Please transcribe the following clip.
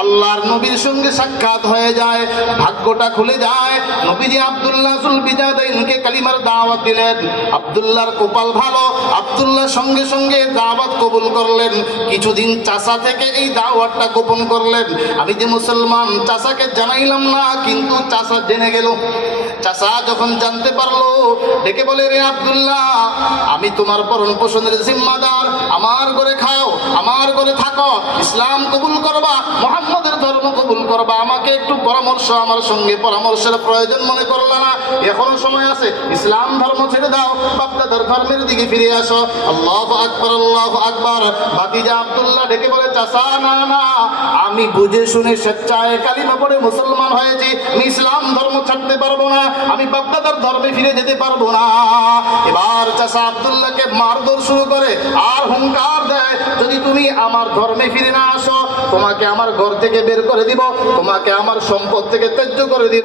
আল্লাহর নবীর সঙ্গে সাক্ষাৎ হয়ে যায়, ভাগ্যটা খুলে যায়। নবীজি আব্দুল্লাহ যুলবিজাদাইনকে কালিমার দাওয়াত দিলেন। আব্দুল্লাহর কপাল ভালো, আব্দুল্লাহ সঙ্গে সঙ্গে দাওয়াত কবুল করলেন। কিছুদিন চাচা থেকে এই দাওয়াতটা গোপন করলেন। আমি যে মুসলমান চাচাকে জানাইলাম না, কিন্তু চাচা জেনে গেল। চাচা যখন জানতে পারলো, ডেকে বলে, রে আব্দুল্লাহ, আমি তোমার ভরণ পোষণের জিম্মাদার। আমার ঘরে খাও, আমার ঘরে থাকো, ইসলাম কবুল করবা, মুহাম্মদের ধর্ম কবুল করবা। আমাকে একটু পরামর্শ, আমার সঙ্গে পরামর্শের প্রয়োজন মনে করলা না? এখনো সময় আছে, ইসলাম ধর্ম ছেড়ে দাও, বাপদাদার ধর্মের দিকে ফিরে আসো। আল্লাহু আকবার, আল্লাহু আকবার। ভাতিজা আব্দুল্লাহ ডেকে বলে, চাচা না না, আমি বুঝে শুনে স্বেচ্ছায় কালিমা পড়ে মুসলমান হয়েছি। আমি ইসলাম ধর্ম ছাড়তে পারবো না, আমি বাপদাদার ধর্মে ফিরে যেতে পারবো না। এবার চাচা আব্দুল্লাহকে মারধর শুরু করে আর হুঙ্কার দেয়, যদি তুমি আমার ধর্মে ফিরে না আসো, তোমাকে আমার ঘর থেকে বের করে দিব, তোমাকে আমার সম্পদ থেকে ত্যায্য করে দিব।